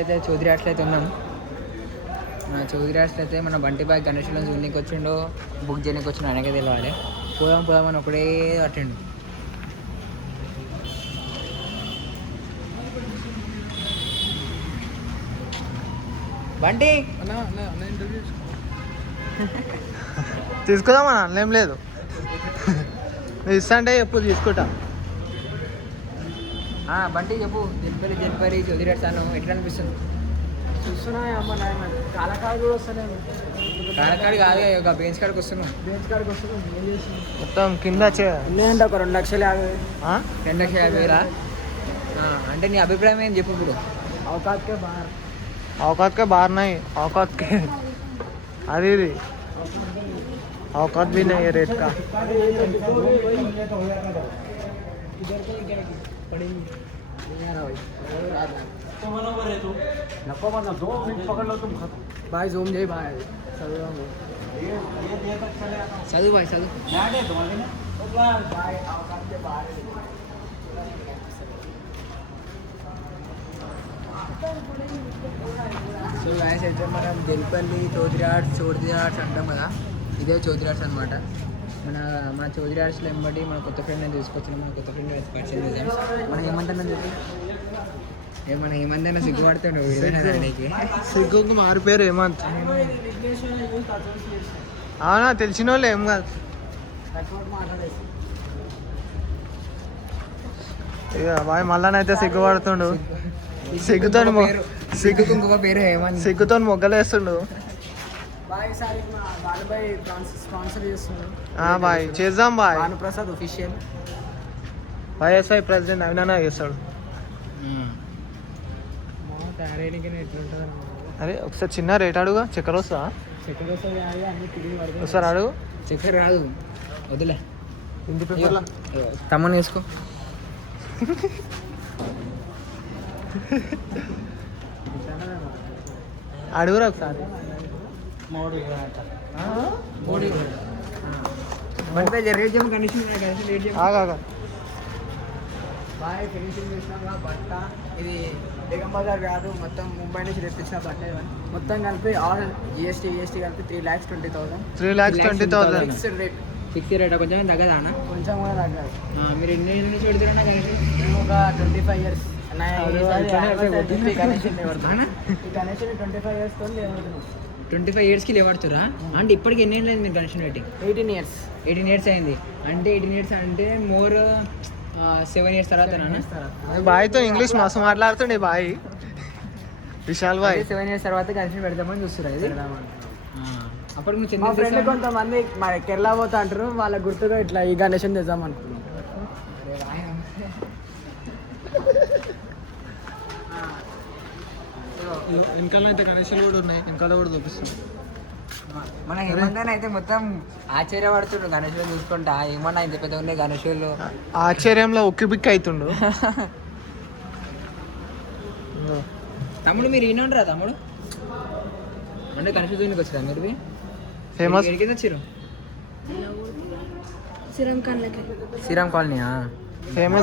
ఇప్పుడైతే చౌదరి ఆర్ట్స్లో అయితే ఉన్నాం. మన చౌదరి ఆర్ట్స్లో అయితే మన బంటి బాయ్ గణేష్లో చూడడానికి వచ్చిండో బుక్ చేయడానికి వచ్చిండో ఆయనకే తెలియాలి. పోదాం అని ఒకటే అట్టండు. బంటి తీసుకుందామా అన్నేం లేదు. ఇస్తా అంటే ఎప్పుడు తీసుకుంటా. బంటి చెప్పు. జల్పరి చౌదరి ఆర్ట్స్ అను ఎట్లా అనిపిస్తుంది? చూస్తున్నా అమ్మ నాయన కాలకాడు కూడా వస్తాను. కాడకాడి కాదు ఒక బెంచ్ కాడికి వస్తున్నాం. బెంచ్ కాడికి వస్తున్నాం. ఏం చేసి మొత్తం కింద ఉన్నాయంటే ఒక 2,50,000. 2,50,000. అంటే నీ అభిప్రాయం ఏం చెప్పు ఇప్పుడు. అవకాశకే బాగా औकात के बाहर नहीं, औकात के अभी भी औकात भी नहीं है रेट का. भाई जूम जाए भाई చదువు బాయ్ చదువు. సో గాయస్ అయితే మనం జల్పల్లి చౌదరి ఆర్ట్స్ అంటాం కదా, ఇదే చౌదరి ఆర్ట్స్ అనమాట. మన చౌదరి ఆర్ట్స్లో వెంబడి మన కొత్త ఫ్రెండ్ అని తీసుకొచ్చిన మన కొత్త ఫ్రెండ్ పరిచయం చేద్దాం. మనం ఏమంటున్నా చెప్పి మన ఏమందైనా సిగ్గుపడుతుండే నీకు. సిగ్గుకు మారిపోయారు హేమంత్. అవునా తెలిసిన వాళ్ళు ఏం కాదు. ఇక బాయ్ మళ్ళానైతే సిగ్గుపడుతుండు. సిగ్గుతో ఇంకొక పేరు హేమంత్. సిగ్గుతో మొగ్గలేస్తుండు. బాయ్ సార్ బాలుబాయ్ స్పాన్సర్ చేస్తున్నాడు. బాయ్ చేద్దాం బాయ్. భానుప్రసాద్ ఒఫీషియల్ వైఎస్ఐ ప్రెసిడెంట్ అవినానా చేస్తాడు. తయారీకి ఎట్లుంటుంది అరే ఒకసారి చిన్న రేట్ అడుగా. చక్కెర వస్తా చక్కెర వస్తుంది అన్ని తిరిగి పడుతుంది. ఒకసారి అడుగు. చక్కెర రాదు వదిలే. ఇంటి పేపర్లో తమ్మని వేసుకో. అడుగురా ఒకసారి. ఆగా బాయ్ ఫినిషింగ్ చేసినా బట్ట ఇది బేగం బజార్ కాదు, మొత్తం ముంబై నుంచి తెప్పించిన బట్ట. మొత్తం కలిపి ఆల్ జిఎస్టీ కలిపి 3,20,000. 3,20,000 ఫిక్స్డ్ రేట్. ఫిక్స్ రేట్ కొంచెం తగ్గదా అన్న? కొంచెం కూడా తగ్గాలి. మీరు ఎన్ని ఏళ్ళ నుంచి పెడుతున్నా గణేష్? మేము ఒక 25 years. ఈ గణేషన్ 25 years తో లేవడుతున్నాం. 25 yearsకి లేవడుతురా? అంటే ఇప్పటికి ఎన్ని ఏళ్ళు అయింది మీరు గణేషన్ పెట్టి? 18 years. 18 years అయింది. అంటే 18 years అంటే మోర్ 7 years తర్వాత బాయ్తో ఇంగ్లీష్ మస్తు మాట్లాడుతుండే బాయ్. విశాల్ బాయ్ 7 years తర్వాత గణేషన్ పెడదామని చూస్తురా? ఇది అప్పుడు నువ్వు మా ఫ్రెండ్ చిన్న కొంతమంది మన కేరళ పోతా అంటారు, వాళ్ళ గుర్తుగా ఇట్లా ఈ గణేషన్ తెద్దాం అనుకున్నాం. వెనకాల అయితే గణేశాలు కూడా ఉన్నాయి, వెనకాల కూడా చూపిస్తాం. మన హేమంత్ అయితే మొత్తం ఆశ్చర్యపడుతుండు గణేషులు చూసుకుంటా. ఏమన్నా ఇంత పెద్ద ఉన్నాయి గణేషులు. ఆశ్చర్యంలో ఉక్కి బిక్కి అవుతుండు. తమ్ముడు మీరు ఈయనంటారా తమ్ముడు? అంటే గణేష్ చూడడానికి వచ్చారా మీరు? ఫేమస్ ఎక్కడికి వచ్చారు? శ్రీరామ్ కాలనీ. ఫేమస్